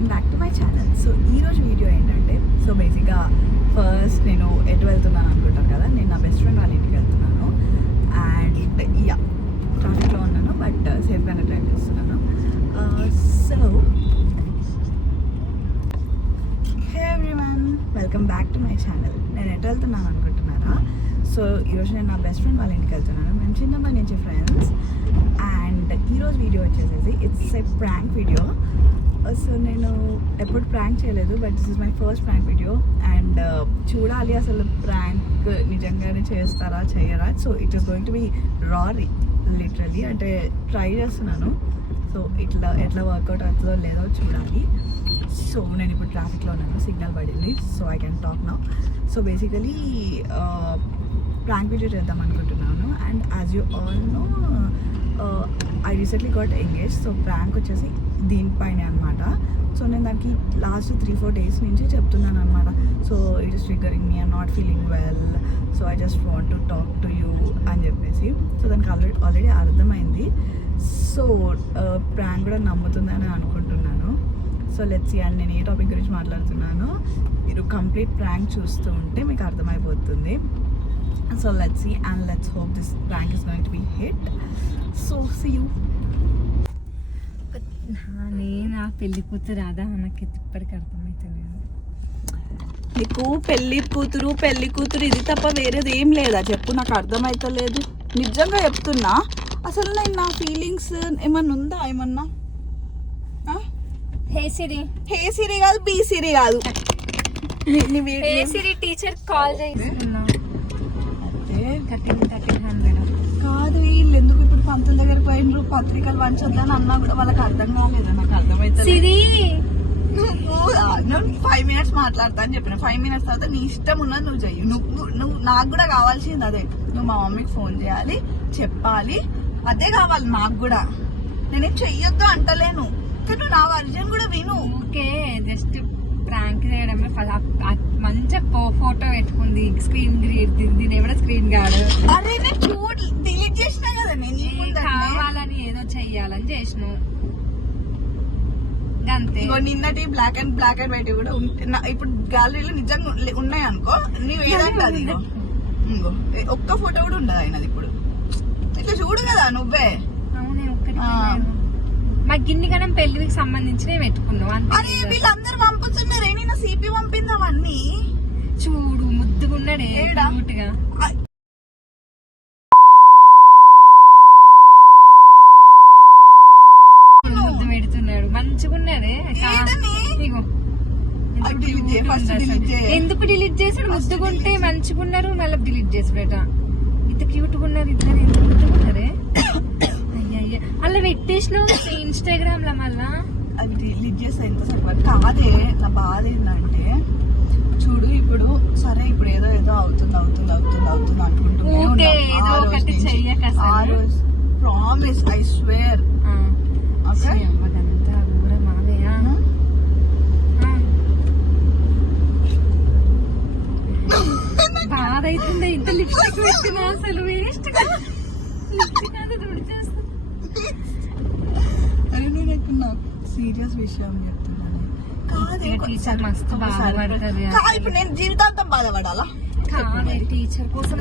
Welcome back to my channel. So ఈరోజు video ఏంటంటే, so బేసిక్గా ఫస్ట్ నేను ఎటు వెళ్తున్నాను అనుకుంటాను కదా, నేను నా బెస్ట్ ఫ్రెండ్ వాళ్ళ ఇంటికి వెళ్తున్నాను. అండ్ యా, ట్రాఫిక్లో ఉన్నాను బట్ సేఫ్గానే డ్రైవ్ చేస్తున్నాను. So hey everyone, welcome back to my channel. నేను ఎటు వెళ్తున్నాను అనుకుంటున్నారా? సో ఈరోజు నేను నా బెస్ట్ ఫ్రెండ్ వాళ్ళ ఇంటికి వెళ్తున్నాను. మేము చిన్నప్పటి నుంచి ఫ్రెండ్స్. అండ్ ఈరోజు వీడియో వచ్చేసేసి it's a prank video. So నేను ఎప్పుడు ప్రాంక్ చేయలేదు, but this is my first prank video. And చూడాలి అసలు ప్రాంక్ నిజంగానే చేస్తారా చేయరా. So it is going to be రా లిటరలీ, అంటే ట్రై చేస్తున్నాను. సో ఎట్లా వర్కౌట్ అవుతుందో లేదో చూడాలి. సో నేను ఇప్పుడు ట్రాఫిక్లో ఉన్నాను, సిగ్నల్ పడింది, so I can talk now. So basically prank video చేద్దాం అనుకుంటున్నాను. And as you all know, I recently got engage. So prank వచ్చేసి దీనిపైనే అనమాట. సో నేను దానికి లాస్ట్ 3-4 days నుంచి చెప్తున్నాను అనమాట. So it is triggering me, I'm not feeling well, so I just want to talk to you అని చెప్పేసి. సో దానికి ఆల్రెడీ అర్థమైంది. సో ప్రాంక్ కూడా నమ్ముతుందని అనుకుంటున్నాను. So let's see. అండ్ నేను ఏ టాపిక్ గురించి మాట్లాడుతున్నానో మీరు కంప్లీట్ ప్రాంక్ చూస్తూ ఉంటే మీకు అర్థమైపోతుంది. So let's see and let's hope this prank is going to be hit. So see you. నా పెళ్లి కూతురు రాదా నాకు ఇప్పటికి అర్థమవుతుంది. నీకు పెళ్లి కూతురు ఇది తప్ప వేరేది ఏం లేదా చెప్పు? నాకు అర్థమవుతలేదు, నిజంగా చెప్తున్నా. అసలు నేను నా ఫీలింగ్స్ ఏమన్నా ఉందా? ఏమన్నా హే సిరి కాదు, బీ సిరి కాదు, హే సిరి టీచర్ కాల్ చేస్తున్నా. కాదు, వీళ్ళు ఎందుకు ఇప్పుడు పంతుల దగ్గర పోయినరు, పత్రికలు పంచొద్దని అన్నా కూడా వాళ్ళకి అర్థం కాలేదు. నాకు అర్థమైతే నువ్వు 5 minutes మాట్లాడతా అని చెప్పిన. 5 minutes తర్వాత నీ ఇష్టం ఉన్నది నువ్వు చెయ్యి. నువ్వు నాకు కూడా కావాల్సింది అదే. నువ్వు మా మమ్మీకి ఫోన్ చేయాలి, చెప్పాలి, అదే కావాలి నాకు కూడా. నేనేం చెయ్యొద్దు అంటలేను, కానీ నా వర్జన్ కూడా విను. ఓకే, జస్ట్ ప్రాంక్ చేయడమే. మంచిగా ఫోటో పెట్టుకుంది, స్క్రీన్ దీని ఎవడ స్క్రీన్ గార్డ్. అరే నేను డిలీట్ చేసినా కదా, నేను కావాలని ఏదో చెయ్యాలని చేసినావు అంతే. నిన్నటి బ్లాక్ అండ్ వైట్ కూడా ఇప్పుడు గ్యాలరీలో నిజంగా ఉన్నాయి అనుకో, నువ్వు ఏదంటే అది ఒక్క ఫోటో కూడా ఉండదు అయినది. ఇప్పుడు ఇట్లా చూడు కదా నువ్వే. అవునే, ఒక్కటి మా గిన్నిగనం పెళ్లికి సంబంధించినవి పెట్టుకున్నావు. అరే వీళ్ళందరూ పంపుతున్నారే, నేను సిపి పంపిందామన్నీ. చూడు ముద్దుగున్నాడే, క్యూట్గా. ముద్దు పెడుతున్నాడు, మంచిగున్నాడే. ఎందుకు డిలీట్ చేసాడు? ముద్దుగుంటే మంచిగున్నారు, మళ్ళీ డిలీట్ చేసాడట. ఇంత క్యూట్గా ఉన్నారు ఇద్దరు, ఎందుకు ముద్దుగున్నారే? అలా పెట్టేసినావు ఇన్స్టాగ్రామ్ లో. మళ్ళా అది డిలీట్ చేస్తా ఎంతసేపు కాదే. నా బాధ ఏంటంటే చూడు, ఇప్పుడు సరే, ఇప్పుడు ఏదో అవుతుంది అనుకుంటున్నాను. Promise, I swear. బాధ అవుతుంది. ఇంత లిప్స్టిక్ పెట్టినా అసలు వేస్ట్ కదా. అరే నేను నాకు సీరియస్ విషయం చెప్తున్నాను. ఇప్పుడు నేను జీవితాంతం బాధపడాలా? టీచర్ కోసం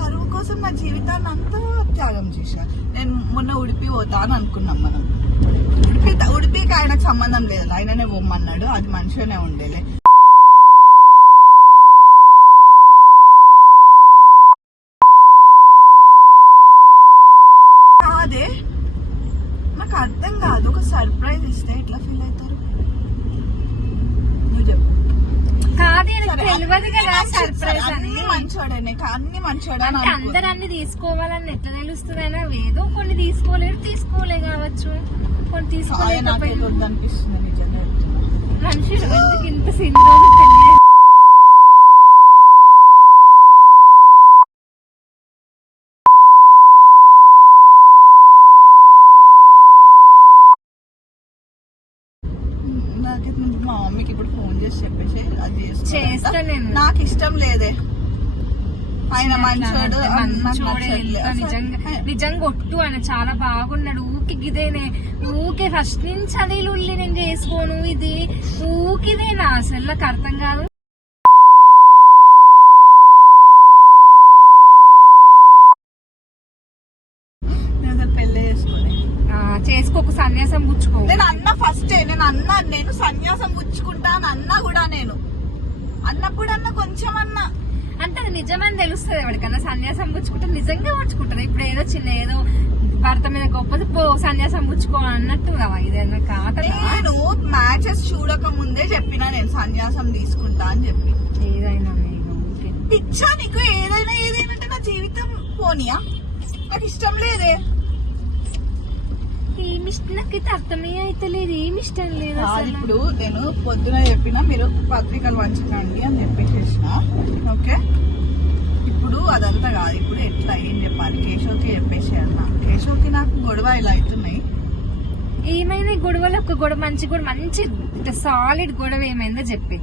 పరువు కోసం నా జీవితాన్ని అంతా త్యాగం చేశాను. నేను మొన్న ఉడిపి పోతా అని అనుకున్నాం మనం. ఉడిపికి ఆయనకు సంబంధం లేదు, ఆయననే పోమన్నాడు, అది మంచిగానే ఉండేలే. అదే నాకు అర్థం కాదు, ఒక సర్ప్రైజ్ ఇస్తే ఎట్లా ఫీల్ అవుతారు? నువ్వు చెప్పు. అన్ని మంచోడే అందరు అన్ని తీసుకోవాలని ఎట్లా తెలుస్తుందైనా? ఏదో కొన్ని తీసుకోలే కావచ్చు, కొన్ని తీసుకోలేదు అనిపిస్తుంది. నిజంగా మనుషులు ఇంత సినిమా మా మమ్మీకి ఇప్పుడు ఫోన్ చేసి చెప్పేసి అది చేస్తా. నాకు ఇష్టం లేదే. ఆయన మంచోడు మంచోడే ఎంత నిజంగా ఒట్టు ఆయన చాలా బాగున్నాడు. ఊకి గిదేనే ఊకే ఫస్ట్ నుంచి అదే ఉల్లి నేను చేసుకోను ఇది ఊకిదేనా అసలు నాకు అర్థం కాదు. పెళ్లి చేసుకోకు సన్యాసం పుచ్చుకో. నేను అన్న ఫస్ట్ నేను సన్యాసం పుచ్చుకుంటా అని అన్నా కూడా నేను అన్నప్పుడు కొంచెం అన్నా అంటే అది నిజమని తెలుస్తుంది ఎవరికన్నా. సన్యాసం పుచ్చుకుంటే నిజంగా పుచ్చుకుంటారు. ఇప్పుడు ఏదో చిన్న ఏదో భర్త మీద గొప్పది పో సన్యాసం పుచ్చుకో అన్నట్టు కదా ఇదేనా కాదు. నేను మ్యాచెస్ చూడక ముందే చెప్పినా నేను సన్యాసం తీసుకుంటా అని చెప్పి. ఏదైనా పిచ్చా నీకు ఏదైనా నా జీవితం పోనీయా నాకు ఇష్టం లేదే. ఏమిష్టం నాకైతే అర్థమే అయితే లేదు. ఏమి ఇష్టం లేదు. ఇప్పుడు నేను పొద్దున చెప్పినా మీరు పత్రికలు పంచకండి అని చెప్పేసేసిన. ఓకే ఇప్పుడు అదంతా కాదు. ఇప్పుడు ఎట్లా ఏం చెప్పాలి కేశవ్కి చెప్పేసేయాలి. కేశవ్కి నాకు గొడవ ఇలా అవుతున్నాయి. ఏమైనా గొడవలు ఒక గొడవ మంచి సాలిడ్ గొడవ ఏమైందో చెప్పి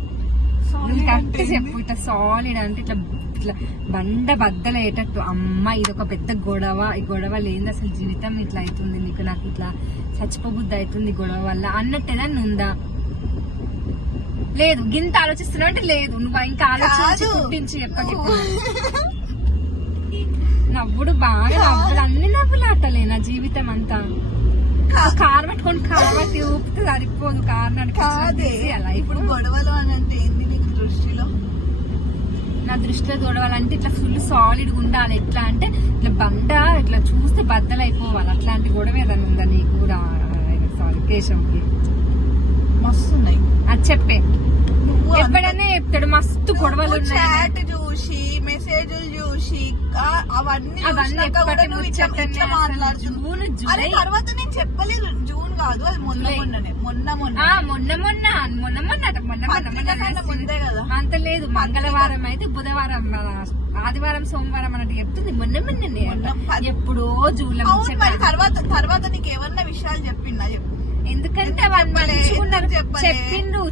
కరెక్ట్ చెప్పు. ఇట్లా సాలిడ్ అంటే ఇట్లా ఇట్లా బండ బద్దలయ్యేటట్టు అమ్మ ఇది ఒక పెద్ద గొడవ. ఈ గొడవ లేని అసలు జీవితం ఇట్లా అవుతుంది నీకు నాకు ఇట్లా చచ్చిపోబుద్ది అవుతుంది గొడవ వల్ల అన్నట్టేదాన్ని ఉందా? లేదు గింత ఆలోచిస్తున్నావు అంటే లేదు. నువ్వు ఇంకా ఆలోచించి పుట్టించి ఎప్పటి నవ్వుడు బాగా నవ్వులు అన్ని నవ్వులు ఆటలే నా జీవితం అంతా. కారు పట్టుకొని కాబట్టి ఊపితే సరిపోదు. కారు నడిపి అలా ఇప్పుడు గొడవలు అని అంటే ఏంది నీకు దృష్టిలో? నా దృష్టిలో గొడవలంటే ఇట్లా ఫుల్ సాలిడ్ ఉండాలి. ఎట్లా అంటే ఇట్లా బండ ఇట్లా చూస్తే బద్దలు అయిపోవాలి. అట్లాంటి గొడవ ఏదైనా ఉందా నీకు? సారీ కేశంకి మస్తు ఉన్నాయి. అది చెప్పే ఎప్పుడైనా చెప్తాడు మస్తు గొడవలు చాట్ చూసి మెసేజ్లు చూసి అవన్నీ తర్వాత నేను చెప్పలేదు. జూన్ కాదు అది మొన్న కదా అంత లేదు. మంగళవారం అయితే బుధవారం ఆదివారం సోమవారం అన్నట్టు చెప్తుంది. మొన్ననే ఎప్పుడో జూన్ తర్వాత నీకు ఏమన్నా విషయాలు చెప్పిందా చెప్పు. ఎందుకంటే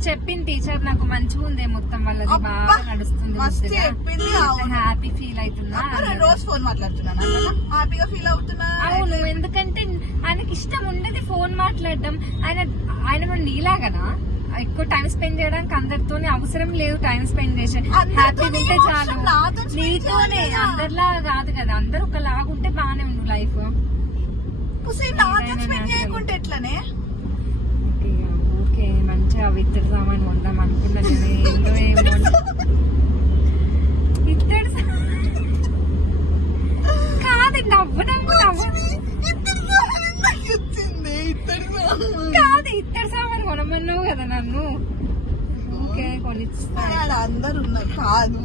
చెప్పింది టీచర్ నాకు మంచిగా ఉంది మొత్తం వాళ్ళది బాగా నడుస్తుంది హ్యాపీ ఫీల్ అవుతున్నా. రోజు ఫోన్ మాట్లాడుతున్నాను హ్యాపీగా ఫీల్ అవుతున్నా. అవును ఎందుకంటే ఆయనకి ఇష్టం ఉండదు ఫోన్ మాట్లాడడం. ఆయన నీలాగనా ఎక్కువ టైం స్పెండ్ చేయడానికి అందరితో అవసరం లేదు. టైం స్పెండ్ చేసే హ్యాపీ ఉంటే చాలు. నీతోనే అందరిలా కాదు కదా. అందరు ఒకలాగుంటే బాగానే ఉండు లైఫ్. ఎట్లనే ఓకే మంచిగా ఇత్తడి సామాన్ కొందాం అనుకున్నా. ఏందో ఏమో ఇత్తడి కాదు నవ్వడం కాదు ఇత్తడి సామాన్ కొనమన్నావు కదా నన్ను. ఓకే కొనిస్తా అందరు ఉన్నారు కాదు.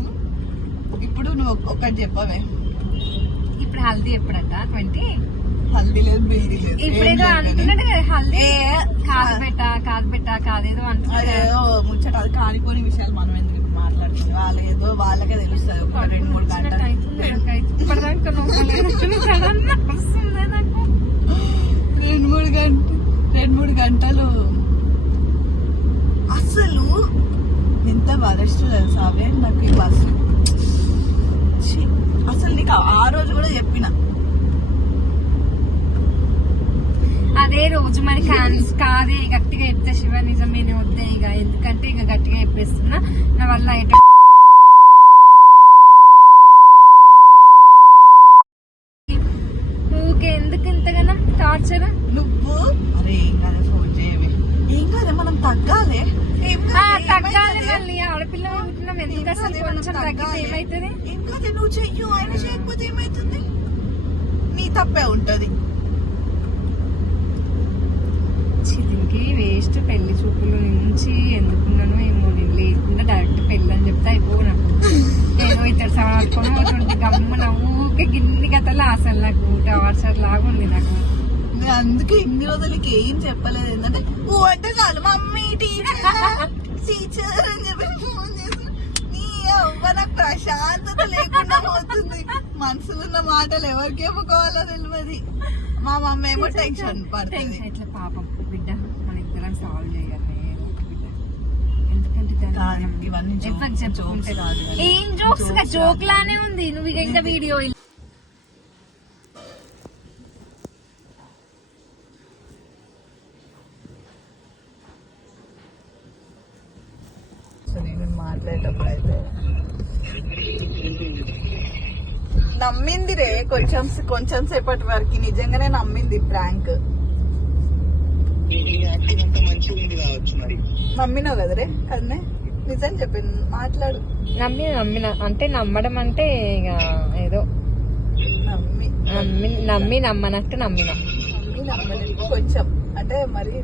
ఇప్పుడు నువ్వు ఒకటి చెప్పవే. ఇప్పుడు హల్దీ ఎప్పుడంట 20 హల్దీ లేదు బేరీ లేదు. ఇప్పుడేదో అంటున్నాడు కదా హల్దీ కాదు పెట్ట కాదేదో అంటున్నాడు. ముచ్చట అది కాలిపోని విషయాలు మనం ఎందుకు మాట్లాడుతుంది. వాళ్ళు ఏదో వాళ్ళకే తెలుస్తుంది. 2-3 గంటలు ఇప్పటిదాకా 2-3 గంటలు అసలు ఎంత వరస్ట్ తెలుసావే నాకు ఈ బస్సు. అసలు నీకు ఆ రోజు కూడా చెప్పిన అదే రోజు మరి కాదే గట్టిగా చెప్తే శివ నిజమేనే వద్దే ఇక. ఎందుకంటే ఇక గట్టిగా చెప్పేస్తున్నా నా వల్ల ఊకే ఎందుకు ఇంతగానో టార్చర్. నువ్వు అరే ఏం కాదు ఫోన్ చేయవే. ఏం కాదు మనం తగ్గాలి. మళ్ళీ ఆడపిల్ల ఉంటున్నాం ఎందుకు అసలు కొంచెం తగ్గితే ఏమైతుంది? ఏం కాదు నువ్వు చెయ్యు. ఆయన చేయకపోతే ఏమైతుంది? నీ తప్పే ఉంటది. దీనికి వేస్ట్ పెళ్లి చూపుల నుంచి ఎందుకున్నాను ఏమో. నేను లేకుండా డైరెక్ట్ పెళ్లి అని చెప్తే అయిపో. నాకు ఏదో ఇద్దరు సాడుకొని పోతుంటే గమ్మున ఊకే గిన్ని గతలు అసలు నాకు టార్చర్ లాగా ఉంది నాకు. అందుకే ఇన్ని రోజులకి ఏం చెప్పలేదు. ఏంటంటే ఓ అంటే చాలు మమ్మీ టీచర్ అని చెప్పి ఫోన్ చేసి నీ అవ్వ నాకు ప్రశాంతత లేకుండా పోతుంది. మనసులో ఉన్న మాటలు ఎవరికి చెప్పుకోవాలో తెలియదు. మా మమ్మీ ఏమో టెన్షన్ పడుతుంది. ఇట్లా పాపం బిడ్డ మన ఇద్దరం సాల్వ్ చేయాలి. ఎందుకంటే కాదు, ఇవన్నీ ఎవరికి జోక్స్ చెప్పుకుంటే కాదు. ఏం జోక్స్ జోక్ లానే ఉంది. నువ్వు ఇక ఇంకా వీడియో నేను మాట్లాడేటప్పుడు అయితే నమ్మింది రే కొంచెం సేపటి వరకు నిజంగానే నమ్మింది ప్రాంక్. నమ్మినావు కదరే కదనే, నిజం చెప్పింది మాట్లాడు. నమ్మిన అంటే నమ్మడం అంటే ఇక ఏదో నమ్మి నమ్మనట్టు నమ్మిన నమ్మలేదు కొంచెం, అంటే మరి